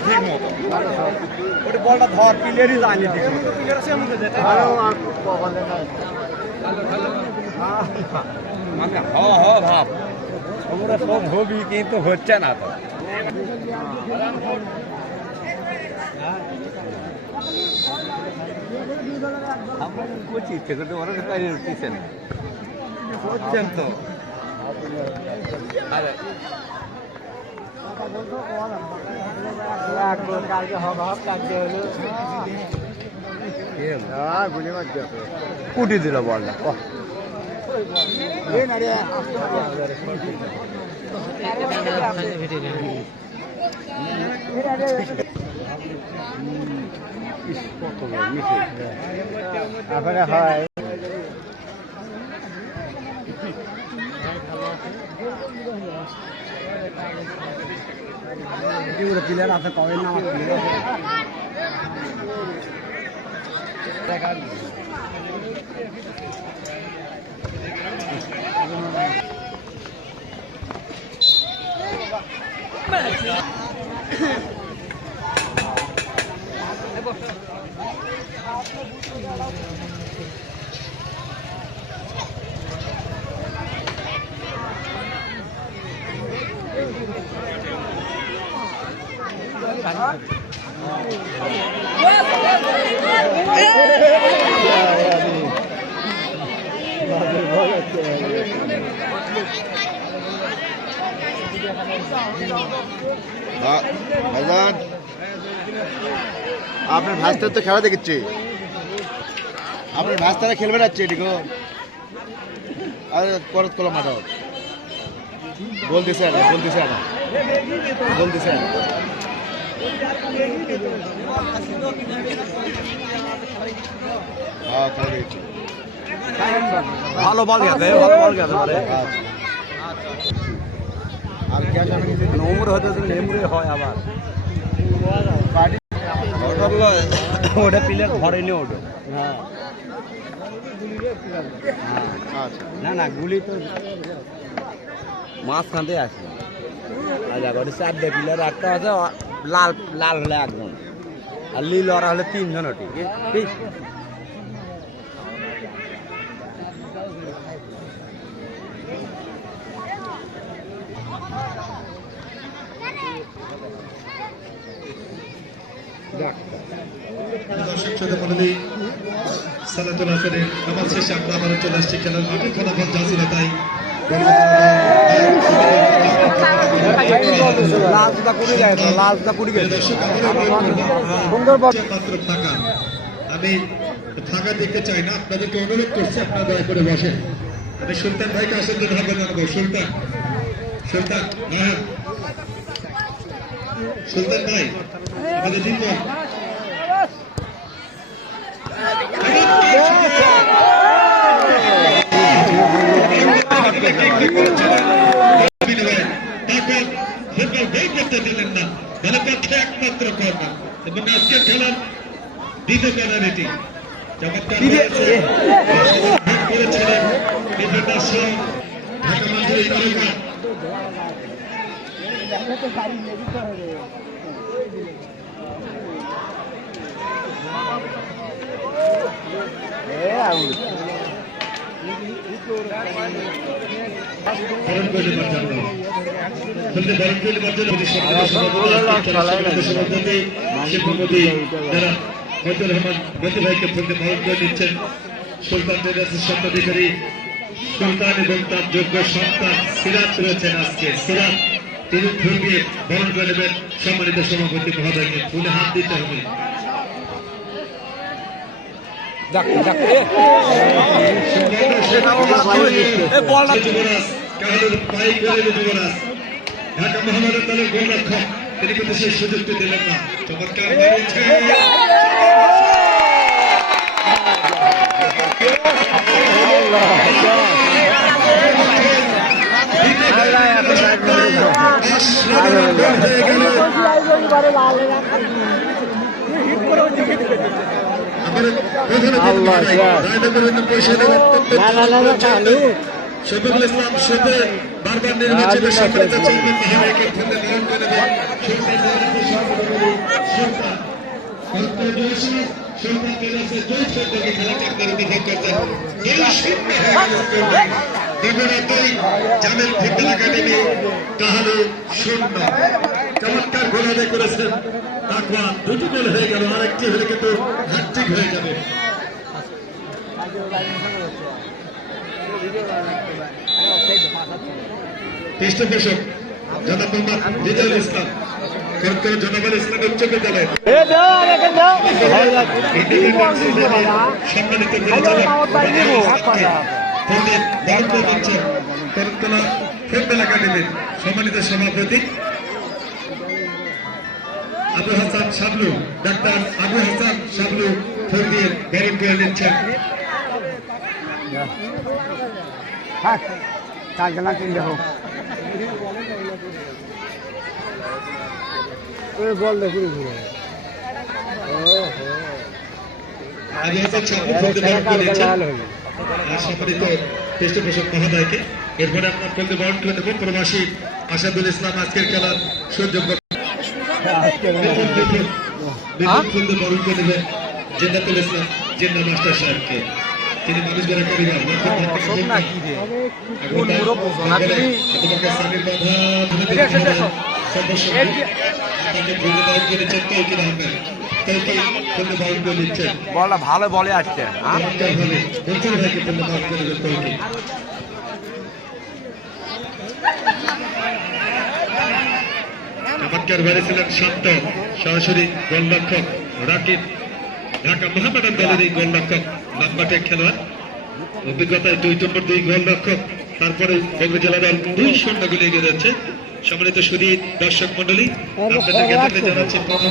ঠিক মতো ওটা বলটা ধর ক্লিয়ারই যায়নি ঠিক মানে ভাব আমরা সব হবি কিন্তু হচ্ছে না তো করছি থেকে ওরা উঠতেছেন হচ্ছেন তো কুটি দিল বলটা হয় প্লেয়ার আছে কবে না আপনার ভাস্তার তো খেলা দেখেছি আপনার ভাস্তারা খেলবে যাচ্ছে এদিকে আর করত কলা মাঠা বলতেছে ভালো বল গেছে আর উমর হতে এমরে হয় আবার ওটা প্লেয়ার ধরেনি ওটা না গুলি তো মাঝখানতে আসে আচ্ছা চারটে প্লেয়ার একটা আছে লাল হলে একজন আর নীল ওরা হলে তিনজন ঠিক দর্শক শ্রোতা মণ্ডলী সালাতুল আসরের নামাজ শেষে আমরা আবারও চলে আসছি খেলার মাঠে ফলাফল যা ছিল তাই আমি ফাঁকা দেখতে চাই না আপনাদেরকে অনুরোধ করছি আপনারা দয়া করে বসেন আমি সুলতান ভাইকে আসেন জন্য আহ্বান জানাবো সুলতান হ্যাঁ সুলতান ভাই আমাদের দিন দিলেন না দলের পক্ষে একমাত্র কর্নার এবং আজকের খেলার দ্বিতীয় কর্নার এটি চমৎকার করেছিলেন ডিফেন্ডার সহ ঢাকা মাঝারি তারকা স্বত্বাধিকারী সুলতান এবং তার যোগ্য সন্তান সিরাজ রয়েছেন আজকে সিরাজ তিনি ফুল দিয়ে বরণ করে নেবেন সম্মানিত সভাপতি মহোদয়কে ফুলে হাত দিতে হবে ঢাকা মহানগর দলের গোলরক্ষক তিনি কিন্তু সেই সুযোগটি দিলেন না চমৎকার শফিকুল ইসলাম শোভে বারবার নির্বাচিত সম্মানিত চেয়ারম্যান মহানায়কের ফোনে ধারণ করে চমৎকার গোল আদায় করেছেন তাকওয়া, দুটি গোল হয়ে গেল, আরেকটি হলে কিন্তু হ্যাট্রিক হয়ে যাবে। পৃষ্ঠপোষক জনাব মোহাম্মদ রিজাউল ইসলাম, জনাবুল ইসলাম উচ্চ বিদ্যালয় সম্মানিত করতলা ফুটবল একাডেমির সম্মানিত সভাপতি আবু হাসান শাবলু, ডাক্তার আবু হাসান শাবলু ফুল দিয়ে বরণ করে নিচ্ছেন। আবু হাসান শাবলু ফুল দিয়ে বরণ করে নিচ্ছেন সম্মানিত পৃষ্ঠপোষক মহোদয়কে। এরপরে আপনার ফুল দিয়ে বরণ করে দেবেন প্রবাসী আসাদুল ইসলাম, আজকের খেলার সুযোগ্য বরণ করে দেবেন জেন্নাতুল ইসলাম জেন্না মাস্টার সাহেবকে। তিনি মানুষ গড়া পরিবার বলটা ভালো বলে আসছে। চমৎকার বেড়েছিলেন শান্ত, সরাসরি গোলরক্ষক রাকিব, ঢাকা মোহামেডান দলের এই গোলরক্ষক, লম্বাটে খেলোয়াড়, অভিজ্ঞতায় 2 নম্বর 2 গোলরক্ষক। তারপরে বগুড়া জেলা দল 2-0 গোলে এগিয়ে যাচ্ছে। সম্মানিত সুধী দর্শক মন্ডলী, আপনাদেরকে জানাচ্ছি প্রথম